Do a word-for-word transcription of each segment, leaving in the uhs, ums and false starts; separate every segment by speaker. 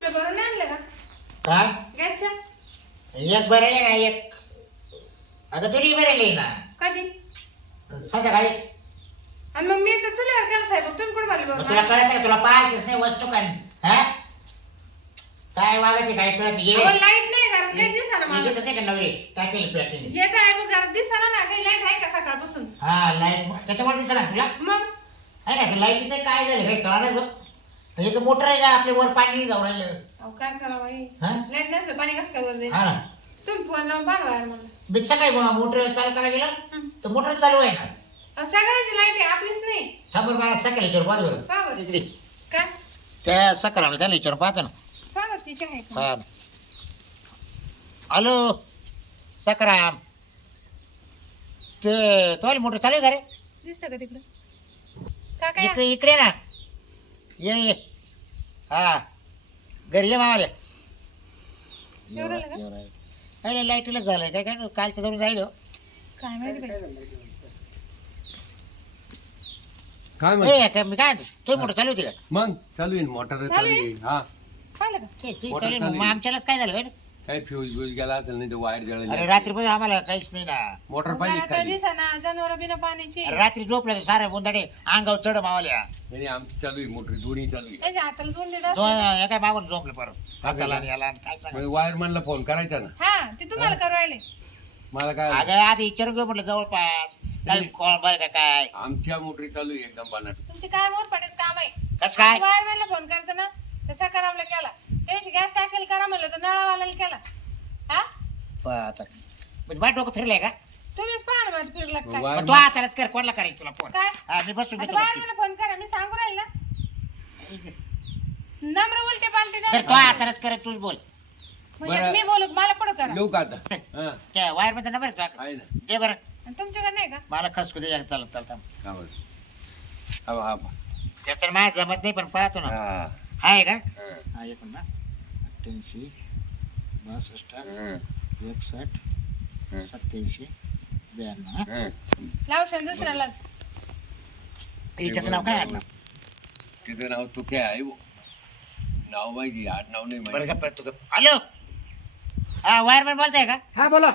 Speaker 1: ते भरून नाही आणलं का
Speaker 2: काय
Speaker 1: गॅसच्या?
Speaker 2: एक भरेल ना एक आता तुझी भरेल ना
Speaker 1: कधी?
Speaker 2: संध्याकाळी.
Speaker 1: आणि मग मी तर चुलीवर केलं साहेब तुम्ही कुठे भरले
Speaker 2: मग तुला
Speaker 1: बरोबर?
Speaker 2: कळत का तुला पाहायचंच नाही वस्तू काय हा काय वागायचे काय कळत ये
Speaker 1: लाईट नाही घरात काही दिसा ना मला.
Speaker 2: दिसत आहे का नवे टाकेल प्लॅटिन
Speaker 1: येत आहे मग घरात दिसा ना काही लाईट आहे का सकाळपासून?
Speaker 2: हा लाईट त्याच्यामुळे दिसत ना तुला
Speaker 1: मग
Speaker 2: आहे ना लाईटीचं काय झालं काही कळणार बघ एक मोटर आहे का आपल्या वर पाणी जाऊ राहिलं
Speaker 1: अहो काय करा बाई
Speaker 2: हा?
Speaker 1: लाईट नसलं पाणी कसं काय वर जाईल?
Speaker 2: हा ना
Speaker 1: तुम्ही फोन लावून बांधवा यार मला.
Speaker 2: मी सकाळी मोटर चालू करायला गेलं तर मोटर चालू आहे ना
Speaker 1: अहो, सगळ्याची लाईट आहे आपलीच नाही.
Speaker 2: थांबर मला सकाळी विचार पाहत बरं
Speaker 1: का बरं?
Speaker 2: इकडे
Speaker 1: काय?
Speaker 2: त्या सकाळला त्याला विचार पाहतो ना
Speaker 1: का बरं तिची आहे का?
Speaker 2: हा हॅलो सकाराम ते तो मोटर चालू आहे का रे
Speaker 1: दिसतं का तिकडं? का काय?
Speaker 2: इकडे इकडे ना ये ये हा घरी ये मामाला
Speaker 1: एवढं आलं का?
Speaker 2: काय लाईटीला झालंय काय काय कालच्या धरून जाईल हो.
Speaker 1: काय माहिती बाई.
Speaker 3: काय म्हण
Speaker 2: ए काय मी काय तो मोटर चालू होती का
Speaker 3: मग चालू आहे मोटर
Speaker 1: चालू
Speaker 3: चालू
Speaker 1: आहे?
Speaker 3: आहे हा
Speaker 1: पाहिलं का?
Speaker 2: ते तुझी
Speaker 3: मोटर
Speaker 2: चालू आहे,
Speaker 3: चालू
Speaker 2: मग
Speaker 3: आहे.
Speaker 2: आमच्यालाच काय झालं काय
Speaker 3: काय फ्यूज ब्यूज गेला असेल नाही तर वायर
Speaker 2: अरे
Speaker 3: जळली
Speaker 2: रात्री पण आम्हाला काहीच नाही ना
Speaker 3: मोटर पाहिजे
Speaker 1: घरात
Speaker 3: काय
Speaker 1: दिसा ना जनावर बिना पाण्याची.
Speaker 2: अरे रात्री झोपलं तर सारे बोंदाडे अंगावर चढ मावल्या
Speaker 3: नाही आमची चालू आहे मोटर दोन्ही चालू आहे
Speaker 1: त्याच्या हाताला दोन दीड
Speaker 2: दोन
Speaker 1: असं.
Speaker 2: हे काय मागून झोपले परत हाताला आणि याला आणि काय सांग
Speaker 3: मग वायरमॅनला फोन करायचा ना
Speaker 1: हा ते तुम्हाला करू राहिले.
Speaker 3: मला काय
Speaker 2: अगं आधी विचारून घेऊ म्हटलं जवळपास काही कोण बाय का काय
Speaker 3: आमच्या मोटरी चालू आहे एकदम बनाट
Speaker 1: तुमचे काय मोरपाटेच काम आहे.
Speaker 2: कसं काय
Speaker 1: वायरमॅनला फोन करायचा ना तर सकारामला केला त्याशी गॅस टाकेल करा म्हणलं तर नळावाल्याला केला. हा
Speaker 2: पहा आता म्हणजे माझं डोकं फिरलंय का
Speaker 1: तुम्हीच पाहा ना मला फिरला काय.
Speaker 3: वायर-
Speaker 2: मग तू हातालाच कर कोणाला करायचं तुला फोन
Speaker 1: काय?
Speaker 2: हा मी बसून
Speaker 1: आता
Speaker 2: घेतो
Speaker 1: वायरमॅनला फोन करा मी सांगू राहील ना नम्र उलटे पालटे
Speaker 2: तर
Speaker 1: द्या.
Speaker 2: तो हातालाच कर तूच बोल
Speaker 1: म्हणजे
Speaker 3: बरं.
Speaker 1: मी बोलू मला पुढं करा.
Speaker 3: येऊ का आता हा
Speaker 2: त्या वायर मध्ये नंबर आहे
Speaker 3: आहे ना
Speaker 2: तुझा? दे बरं
Speaker 1: आणि तुमच्याकडे नाही का?
Speaker 2: मला खसकू दे चालत चालत
Speaker 3: हा बरं. हा हा
Speaker 2: त्याच्यानं माझं जमत नाही पण पाहतो ना
Speaker 3: हा
Speaker 2: आहे का
Speaker 3: हा.
Speaker 2: हा एक ना अठ्ठ्याऐंशी बासष्ट
Speaker 3: हा.
Speaker 2: एकसष्ट
Speaker 3: हं.
Speaker 2: सत्याऐंशी ब्याण्णव हा?
Speaker 3: हा.
Speaker 1: लावशान दुसऱ्यालाच.
Speaker 2: हिच्याचं नाव काय आडनाव?
Speaker 3: तिचं नाव तू काय आहे बुवा? नाव माहिती आठ नाव नाही
Speaker 2: बरं
Speaker 3: माहिती
Speaker 2: का परत तू हॅलो हा वायरमॅन बोलताय का
Speaker 4: हा बोला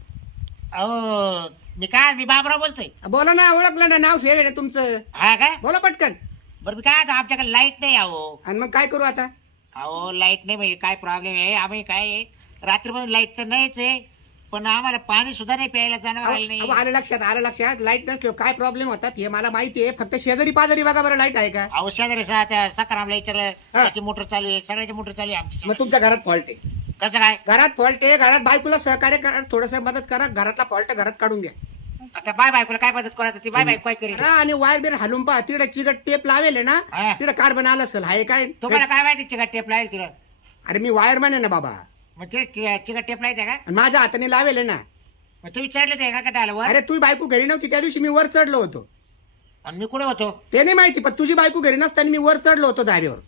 Speaker 2: अहो मी काय मी बाबराव बोलतोय
Speaker 4: बोला ना ओळखलं ना नाव सेव आहे ना तुमचं
Speaker 2: हा काय
Speaker 4: बोला पटकन.
Speaker 2: बरं मी काय आता आमच्याकडे लाईट नाही अहो
Speaker 4: आणि मग काय करू आता?
Speaker 2: अहो लाईट नाही म्हणजे काय प्रॉब्लेम आहे आम्ही काय आहे, रात्रीपर्यंत लाईट तर नाहीच आहे पण आम्हाला पाणी सुद्धा नाही प्यायला जाणार
Speaker 4: अहो,
Speaker 2: नाही
Speaker 4: अहो, आलं लक्षात आलं लक्षात लाईट नसलो काय प्रॉब्लेम होतात हे मला माहिती आहे. फक्त शेजारी पाजारी बघा बरं लाईट आहे का?
Speaker 2: अहो शेजारी सा- त्या सकारामला विचारलं त्याची मोटर चालू आहे सगळ्याची मोटर चालू आहे आमची
Speaker 4: मग तुमच्या घरात फॉल्ट आहे.
Speaker 2: कसं काय
Speaker 4: घरात फॉल्ट आहे घरात बायकोला सहकार्य करा थोडस मदत करा घरातला फॉल्ट घरात काढून घ्या.
Speaker 2: आता बाय बायकोला काय मदत करायचं ती बाय बायको काय करेल
Speaker 4: करा आणि वायर बिर हलून पहा तिकडे चिकट टेप लावेल ना
Speaker 2: हा.
Speaker 4: तिकडे कार्बन आलं असेल हाय काय?
Speaker 2: तुम्हाला काय माहिती चिकट टेप लावेल तिला
Speaker 4: अरे मी वायरमॅन आहे ना बाबा
Speaker 2: मग ते चि- चिकट टेप लावायचं का
Speaker 4: आणि माझ्या हाताने लावेल ना.
Speaker 2: मग तुम्ही चढले ते का कटायला वर
Speaker 4: अरे तू बायको घरी नव्हती त्या दिवशी मी वर चढलो होतो.
Speaker 2: आणि मी कुठे होतो
Speaker 4: ते नाही माहिती पण तुझी बायको घरी नसताना मी वर चढलो होतो धाब्यावर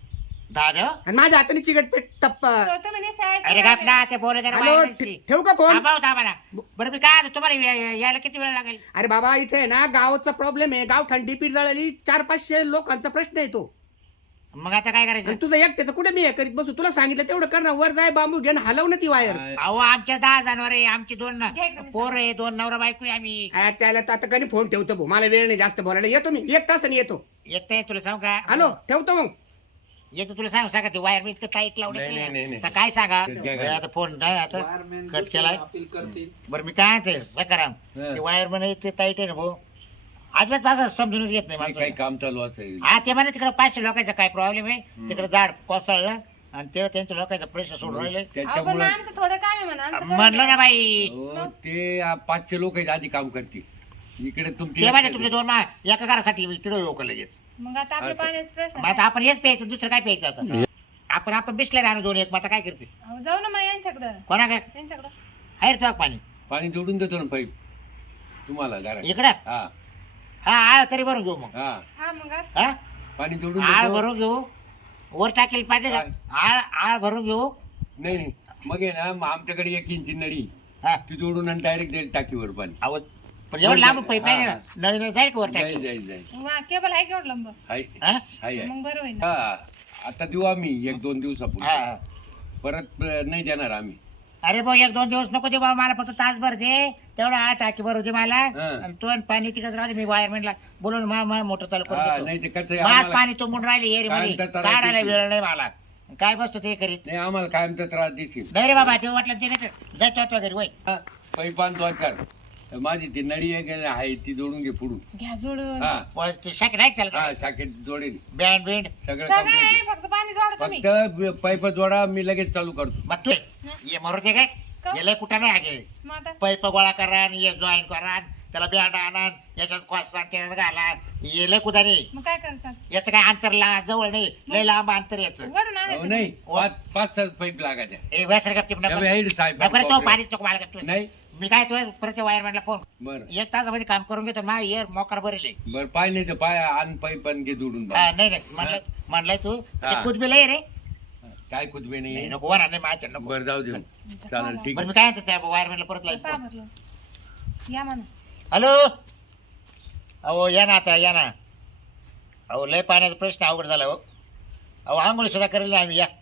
Speaker 2: दादा
Speaker 4: आणि माझ्या हाताने चिकटपेट टप्पा.
Speaker 1: तो तुम्ही नाही शाळेत
Speaker 2: अरे
Speaker 1: गेले.
Speaker 2: गप ना ते बोलत आहे ना
Speaker 4: हॅलो
Speaker 2: बाहेरची.
Speaker 4: ठे- ठेवू का फोन?
Speaker 2: थांबा हो, थांबा ना बरं मी काय आता तुम्हाला या- या- यायला किती वेळ लागेल
Speaker 4: अरे बाबा इथे आहे ना गावाचा प्रॉब्लेम आहे गाव थंडी पीठ जळली चार पाचशे लोकांचा प्रश्न येतो
Speaker 2: मग आता काय करायचं
Speaker 4: आणि तुझं एकट्याचं कुठे मी हे करीत बसू तुला सांगितलं तेवढं कर ना वर जाय बांबू घे ना हलव ना ती वायर.
Speaker 2: अहो आमच्या दहा जनावर आहे आमची दोन
Speaker 1: घ्या इकडे मी
Speaker 2: पोर आहे दोन नवरा बायको आहे आम्ही
Speaker 4: आ, त्याला तर आता कधी फोन ठेवतो भाऊ मला वेळ नाही जास्त बोलायला येतो मी एक तासाने येतो.
Speaker 2: येते तुला सांगू का
Speaker 4: हॅलो ठेवतो मग.
Speaker 2: येतो तुला सांगू सांगा ते वायर मी इतकं टाईट
Speaker 3: नाही, नाही, नाही,
Speaker 2: लावलं
Speaker 3: नाही.
Speaker 2: तर काय सांगा
Speaker 3: ते घ्या,
Speaker 2: बरं, आता फोन नाही आता
Speaker 5: वायरमॅन
Speaker 2: कट केलाय
Speaker 5: अपील करतील.
Speaker 2: बरं मी काय ते सकाराम
Speaker 3: हं.
Speaker 2: ते वायर म्हणे ते टाईट आहे ना भाऊ अजिबात माझं समजूनच घेत नाही
Speaker 3: काही काही
Speaker 2: माझं
Speaker 3: काम चालू असेल
Speaker 2: हा ते म्हणे तिकडे पाचशे लोकांचा काय प्रॉब्लेम आहे तिकडे झाड कोसळलं आणि ते त्यांच्या लोकांचा प्रश्न सोडून राहिले
Speaker 1: अहो, पण मग
Speaker 3: त्याच्यामुळे
Speaker 1: आमचं थोडं काम आहे म्हणा आमचं करून
Speaker 2: म्हणलं ना
Speaker 1: द्या.
Speaker 2: बाई
Speaker 3: हो, ते आ, पाचशे लोक आहेत आधी काम करतील इकडे तुमची
Speaker 2: ते म्हणजे तुमचे दोन मा एका घरासाठी तिकडे लोक लगेच
Speaker 1: मग आता आपल्या
Speaker 3: असं.
Speaker 1: पाण्याचा प्रश्न
Speaker 2: मग आता आपण हेच प्यायचं दुसरं काय प्यायचं आता आपण आपण बिसले राहणार दोन एक मग आता काय करते
Speaker 1: अहो, जाऊ ना मग यांच्याकडं
Speaker 2: कोणा काय
Speaker 1: यांच्याकडं
Speaker 2: आहे रे तुझं पाणी
Speaker 3: पाणी जोडून देतो ना पाईप तुम्हाला घरात
Speaker 2: इकडं
Speaker 3: हा
Speaker 2: हा आळ तरी भरून घेऊ मग
Speaker 3: हा
Speaker 1: हा मग असं.
Speaker 2: हा
Speaker 3: पाणी जोडून
Speaker 2: आळ
Speaker 3: देतो
Speaker 2: भरून घेऊ वर टाकेल पाणी
Speaker 3: काय?
Speaker 2: आळ आळ भरून घेऊ
Speaker 3: नाही नाही मग आहे ना मग आमच्याकडे एक इंची नळी
Speaker 2: हा
Speaker 3: ती जोडून आणि डायरेक्ट द्यायला टाकीवर पाणी
Speaker 2: अहो पण एवढं लांब पाईप नाही
Speaker 3: हा,
Speaker 2: ना नळी नळी जाईल का वर
Speaker 3: जाईल
Speaker 2: टाकेल
Speaker 3: जाईल जाईल
Speaker 1: वा केबल आहे केवढं लंब
Speaker 3: हाय
Speaker 2: हा
Speaker 3: हाय हाय.
Speaker 1: मग बरं होईल ना.
Speaker 3: हा आता देऊ आम्ही एक दोन
Speaker 2: हा,
Speaker 3: दिवसापूर्वी
Speaker 2: हा.
Speaker 3: परत अं, नाही देणार आम्ही.
Speaker 2: अरे भाऊ एक दोन दिवस नको दे बाबा मला फक्त तासभर दे तेवढा आठ टाकी भरू दे मला
Speaker 3: हा.
Speaker 2: आणि तो आणि पाणी तिकडे राहते मी वायरमॅनला बोलून मा मा मोटर चालू
Speaker 3: हा,
Speaker 2: करून
Speaker 3: नाही ते कसं आहे,
Speaker 2: माझ
Speaker 3: आम्हाला-
Speaker 2: पाणी तुंबून राहिले एरी मध्ये
Speaker 3: काय म्हणतात त्याला
Speaker 2: काढायला
Speaker 3: किती?
Speaker 2: वेळ नाही मला काय बसतो ते करीत
Speaker 3: नाही आम्हाला कायमचा त्रास देशील.
Speaker 2: नाही रे बाबा ते वाटलं ते नाही तर जाय तो वगैरे वय
Speaker 3: हा, पैपान दोन चार माझी ती नळी आहे का आहे ती जोडून घे पुढून.
Speaker 1: घ्या जोडून
Speaker 3: हा
Speaker 2: ते शाखेत आहे का
Speaker 3: हा
Speaker 2: त्याला
Speaker 3: शाखेत जोडेल
Speaker 2: बँड बिंड
Speaker 3: सगळं
Speaker 1: सगळे
Speaker 3: complete आहे.
Speaker 1: फक्त पाणी जोडा तुम्ही
Speaker 3: फक्त पाईप जोडा मी लगेच चालू करतो.
Speaker 2: मग तू ये मरू दे काय
Speaker 1: का?
Speaker 2: गेलंय कुठं नाही आगे
Speaker 1: मग आता
Speaker 2: पैप गोळा करा आणि एक जॉईन करा त्याला बँड आणा याच्यात कॉस्ट त्याच्यात घाला ये लय कुदारी
Speaker 1: मग काय करायचं
Speaker 2: याचं काय अंतर ला जवळ नाही लय लांब अंतर याचं
Speaker 1: घडून
Speaker 3: अहो,
Speaker 1: आणायचं
Speaker 3: नाही पाच पाच सात पाईप लागायच्या.
Speaker 2: ए वैसर गपचिप नको
Speaker 3: त्यामुळे हेड साहेब
Speaker 2: नको रे तो पाणीच नको मला गपचिप
Speaker 3: नाही
Speaker 2: मी काय तो परत वायरमॅनला फोन
Speaker 3: बरं
Speaker 2: एक तासामध्ये काम करून घेतो मा ये मोकार बरेल आहे.
Speaker 3: बरं पाय नाही तर पाय आण पाईप आणि घे जोडून
Speaker 2: हा, नाही नाही म्हणलं म्हणलंय तू ते
Speaker 3: हा.
Speaker 2: कुठबी लय रे
Speaker 3: काय कुदबे
Speaker 2: नाही,
Speaker 3: नाही.
Speaker 2: नको वरा नाही माझ्या नको
Speaker 3: बरं जाऊ दे चालेल ठीक
Speaker 2: बरं
Speaker 3: आहे.
Speaker 2: मी काय म्हणतो त्या वायरमॅनला परत लाईन
Speaker 1: पहा भरलं या म्हणा
Speaker 2: हॅलो अहो या ना आता या ना अहो लय पाण्याचा प्रश्न अवघड झाला हो अहो आंघोळी सुद्धा करेल आम्ही या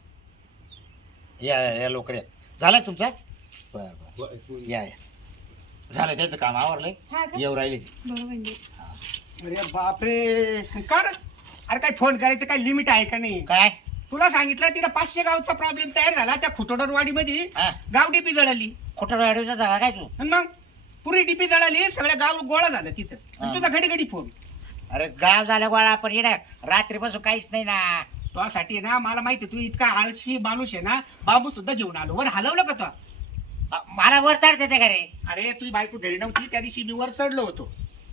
Speaker 2: या या लवकर या झालं तुमचं बरं बरं या या झालं त्यांचं काम आवरलंय
Speaker 1: हा का?
Speaker 2: येऊ राहिले ते.
Speaker 1: बरोबर आहे.
Speaker 4: अरे बापरे कर अरे काय फोन करायचं काय लिमिट आहे का नाही?
Speaker 2: काय
Speaker 4: तुला सांगितलं तिला पाचशे गावचा प्रॉब्लेम तयार झाला त्या खुटोडरवाडी मध्ये
Speaker 2: हा
Speaker 4: गाव डीपी जळाली
Speaker 2: कुठं अडवचा झाला काय तू
Speaker 4: आणि मग पुरी डीपी जळाली सगळ्या गाव गोळा झालं तिथं आणि तुझा घडी घडी फोन
Speaker 2: अरे गाव झालं गोळा पण येणार रात्रीपासून काहीच नाही ना
Speaker 4: तुझ्यासाठी ना मला माहिती आहे, तू इतका आळशी माणूस आहे ना बाबू सुद्धा घेऊन आलो वर हलवलं का तो?
Speaker 2: अ, मला वर चढते ते का रे
Speaker 4: अरे तुझी बायको घरी नव्हती त्या दिवशी मी वर चढलो होतो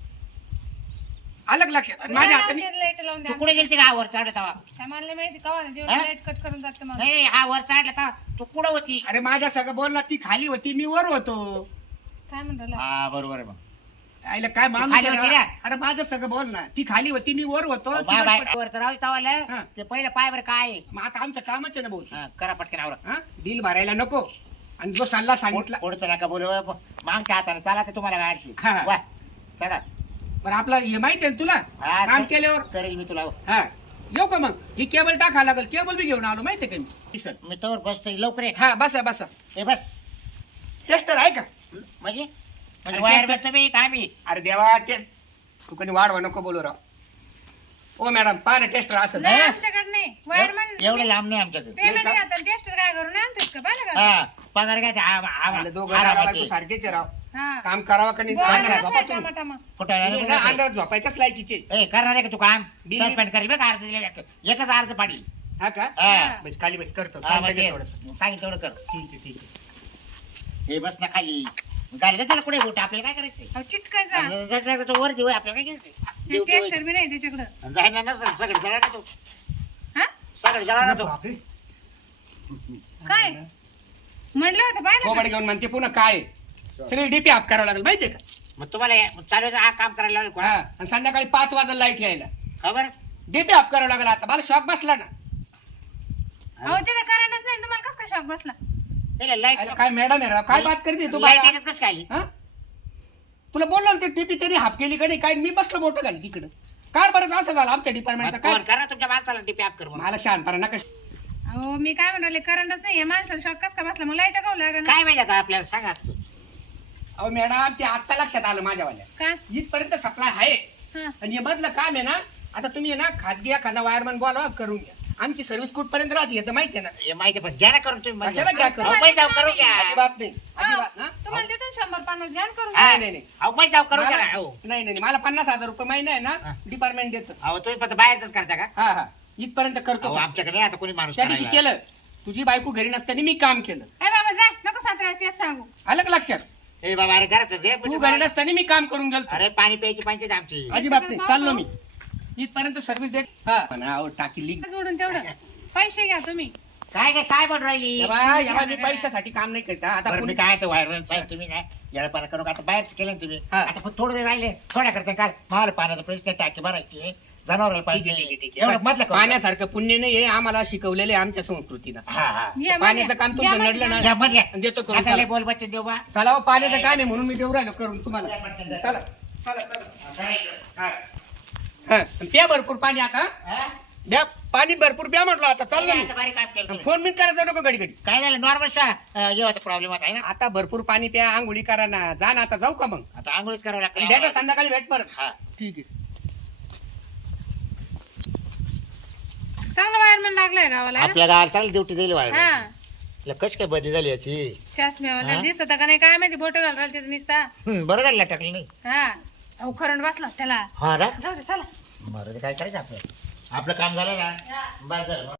Speaker 4: अलग लक्षात आणि माझ्या हाताने
Speaker 1: लाईट लावून
Speaker 2: तू
Speaker 1: द्या
Speaker 2: कुठे गेलती का वर चढत तेव्हा?
Speaker 1: काय मला नाही माहिती कवा जेवढी
Speaker 2: हा?
Speaker 1: लाईट कट करून जाते मग
Speaker 2: नाही हा वर चढला तेव्हा तू कुठं होती
Speaker 4: अरे माझ्या सगळं बोलला ती खाली होती मी वर होतो
Speaker 1: काय म्हणतो
Speaker 2: हा बरोबर आहे मग
Speaker 4: आईला काय माणूस
Speaker 2: खाली
Speaker 4: आहे
Speaker 2: होती
Speaker 4: ना?
Speaker 2: ना?
Speaker 4: अरे माझं सगळं बोल ना ती खाली होती मी वर होतो
Speaker 2: अहो,
Speaker 4: चिकट
Speaker 2: बाय-
Speaker 4: पट-
Speaker 2: बाय- वर तर राहू तवाला
Speaker 4: हा.
Speaker 2: ते पहिलं पाय बरं काय आहे?
Speaker 4: मग आता आमचं कामच आहे ना भाऊ
Speaker 2: हा, करा पटकन आवरा
Speaker 4: हा बिल भरायला नको आणि जो सल्ला सांगितला
Speaker 2: पुढचं नका बोलू मागच्या हाताने चला ते तुम्हाला गाडची
Speaker 4: हा, हा.
Speaker 2: वा चढा
Speaker 4: बरं आपला हे माहिती आहे ना तुला
Speaker 2: हा,
Speaker 4: काम
Speaker 2: ते-
Speaker 4: केल्यावर
Speaker 2: करेल मी तुला
Speaker 4: हा येऊ का मग ही केबल टाका लागेल केबल बी घेऊन आलो माहिती आहे का मी सर
Speaker 2: मी तर बसतो लवकर ये
Speaker 4: हा बसा बसा
Speaker 2: ए बस
Speaker 4: टेस्टर आहे का
Speaker 2: म्हणजे म्हणजे
Speaker 4: अरे
Speaker 2: वायर
Speaker 4: तेच-
Speaker 2: तुम्ही काय मी
Speaker 4: अरे देवा ते तू कधी वाढवा नको बोलू राव ओ मॅडम पहा ना टेस्टर असं
Speaker 1: नाही आमच्याकडे नाही वायरमन
Speaker 2: एवढे लांब नाही आमच्याकडे
Speaker 1: पेमेंट घेतात टेस्टर काय करून आणतात का पाहिलं का
Speaker 2: हा पगार काय
Speaker 4: आम्हाला दोघं नवरा बायको सारखेच आहे राव
Speaker 1: हा
Speaker 4: काम करावं का नाही
Speaker 1: बोलायलाच
Speaker 4: अंधारात झोपा
Speaker 1: नाही
Speaker 4: तुम्ही.
Speaker 1: टमाटमा.
Speaker 4: तुम्ही ना अंधारात झोपायच्याच लायकीचे
Speaker 2: ए करणार आहे का तू काम
Speaker 4: बिल-
Speaker 2: सस्पेंड करेल बघ अर्ज दिले एकच अर्ज पाडील
Speaker 4: हा का
Speaker 2: हा.
Speaker 4: बस खाली बस करतो
Speaker 2: हा,
Speaker 4: सांगता
Speaker 2: म्हणजे
Speaker 4: का थोडंसं?
Speaker 2: सांगितलं तेवढं कर
Speaker 4: ठीक आहे ठीक आहे
Speaker 2: हे बस ना खाली गाडी त्याला कुठे गोट आपल्याला काय करायचं
Speaker 1: अहो, चिटकायचा
Speaker 2: जर- जर तो वर देऊ आपल्याला काय करायचं
Speaker 1: टेस्टर बी नाही त्याच्याकडं
Speaker 2: जायला नसेल सगळं जळा ना तो
Speaker 1: हा
Speaker 2: सगळं जळा ना तो
Speaker 4: बापरे.
Speaker 1: काय म्हणलं होतं पाहिलं
Speaker 4: कोंबडी घेऊन म्हणते पुन्हा काय सगळी डीपी ऑफ करावं लागेल माहितीये का
Speaker 2: मग तुम्हाला हे- चालू हा काम करायला लागलं
Speaker 4: हा
Speaker 2: कोणा
Speaker 4: आणि संध्याकाळी पाच वाजता लाईट यायला
Speaker 2: खबर
Speaker 4: डीपी ऑफ करावं लागेल आता मला शॉक बसला ना
Speaker 1: अहो तिथे करंटच नाही तुम्हाला कसं काय शॉक बसला
Speaker 4: अरे
Speaker 2: लाईट
Speaker 4: काय मॅडम आहे राव काय बात करते तू
Speaker 2: लाईट
Speaker 4: बाळा?
Speaker 2: याच्यात कसं काय आली?
Speaker 4: हा? तुला बोललो ना ते टीपी तरी हाफ केली कडे काय मी बसलो मोठं घाली तिकडं काय बरं असं झालं आमच्या डिपार्टमेंटचं
Speaker 2: मग
Speaker 4: काय
Speaker 2: फोन करा ना तुमच्या माणसाला डीपी ऍप कर म्हणून.
Speaker 4: मला शहाणपणा नका
Speaker 1: अहो मी काय म्हणाले करंटच नाही माणसाला शॉक कसं काय बसला मग लाईट का लागेल
Speaker 2: काय माहिती आता आपल्याला सांगा तू.
Speaker 4: अहो मॅडम ते आत्ता लक्षात आलं माझ्यावाल्या
Speaker 1: का
Speaker 4: इथपर्यंत सप्लाय आहे
Speaker 1: हा
Speaker 4: आणि हे मधलं काम आहे ना आता तुम्ही आहे ना खाजगी एखादा वायरमन बोलावा करून घ्या आमची सर्व्हिस कुठपर्यंत राहते हे तर माहिती आहे ना
Speaker 2: हे माहिती आहे, पण घ्या ना करून तुम्ही
Speaker 4: कशाला घ्या करून?
Speaker 2: अहो, पैसे जाऊ करून घ्या
Speaker 4: अजिबात नाही अजिबात ना
Speaker 1: तुम्हाला तिथून शंभर पन्नास घ्या ना करून
Speaker 2: हा.
Speaker 4: नाही, नाही, नाही.
Speaker 2: अहो पैसे जाऊ करून घ्या ना.
Speaker 4: मला-
Speaker 2: अहो
Speaker 4: नाही नाही नाही. मला पन्नास हजार रुपये महिना आहे
Speaker 2: हा.
Speaker 4: ना डिपार्टमेंट देतं
Speaker 2: अहो तुम्ही फक्त बाहेरच करता का
Speaker 4: हा हा इथपर्यंत करतो
Speaker 2: अहो आमच्याकडे नाही आता कोणी माणूस
Speaker 4: त्या दिवशी
Speaker 2: करायला.
Speaker 4: केलं तुझी बायको घरी नसताना मी काम केलं
Speaker 1: ए बाबा जा नको सात तेच सांगू
Speaker 4: आलं का लक्षात
Speaker 2: ए बाबा अरे घरात दे
Speaker 4: तू घरी नसताना मी काम करून गेलो
Speaker 2: अरे पाणी प्यायची पंचायत आमची
Speaker 4: अजिबात नाही चाललो मी इथपर्यंत सर्व्हिस देत हा पण अहो, टाकी लीक
Speaker 1: जोडून तेवढं पैसे घ्या तुम्ही
Speaker 2: काय काय काय बनून राहिली
Speaker 4: याबा, याबा, मी पैशासाठी काम नाही करत हा. आता
Speaker 2: बरं, मी
Speaker 4: पुढे-
Speaker 2: काय तर वायर साहेब तुम्ही काय येळपाना करू आता बाहेरच केलं ना तुम्ही
Speaker 4: हा.
Speaker 2: आता फक्त थोडं राहिले थोड्या करता काय मला पाण्याचा प्रश्न टाकी भरायची जनावराला
Speaker 4: ठीक आहे, ठीक आहे,
Speaker 2: पाहिजे
Speaker 4: ठीक आहे.
Speaker 2: एवढं मधलं करू.
Speaker 4: पाण्यासारखं पुण्य नाही हे आम्हाला शिकवलेले आहे आमच्या संस्कृतीनं
Speaker 2: हा हा
Speaker 1: या
Speaker 4: पाण्याचं
Speaker 1: मध्ये.
Speaker 4: काम
Speaker 1: या
Speaker 4: तुमचं
Speaker 1: मध्ये.
Speaker 4: नडलं ना
Speaker 2: या मध्ये या.
Speaker 4: देतो करून
Speaker 2: आता लय
Speaker 4: चला.
Speaker 2: बोल बच्चे देऊ बा
Speaker 4: चला हो, पाण्याचं काम आहे म्हणून मी देऊ राहिलो करून तुम्हाला चला चला चला हा. हा. आणि प्या भरपूर पाणी आता
Speaker 2: हा?
Speaker 4: द्या पाणी भरपूर प्या म्हटलं आता चाल
Speaker 2: आता बारीक काम केलं तुम्ही.
Speaker 4: फोन मी करायचं नको घडी घडी
Speaker 2: काय झालं नॉर्मल हे होता प्रॉब्लेम होता आहे ना.
Speaker 4: आता भरपूर पाणी प्या आंघोळी करा ना जा ना आता जाऊ का मग
Speaker 2: आता आंघोळीच करावं
Speaker 4: आणि द्या
Speaker 2: लागतं
Speaker 4: का संध्याकाळी भेट परत
Speaker 2: हा
Speaker 4: ठीक आहे
Speaker 1: चांगला वायरमॅन लागलाय गावाला है ना?
Speaker 2: आपल्या गावाला चांगली ड्युटी दिली व्हायला
Speaker 1: हा
Speaker 2: कशी काय बदली झाली याची
Speaker 1: चष्म्यावाला
Speaker 2: हा?
Speaker 1: दिसत का नाही काय माहिती बोट घालून राहिली तिथे निसता
Speaker 2: हं, बरं झालं टाकलं नाही
Speaker 1: हा अहो करंट बसला त्याला
Speaker 2: हा ना
Speaker 1: जाऊ दे चला
Speaker 2: बरं ते काय करायचं आपलं आपलं काम झालं ना बस झालं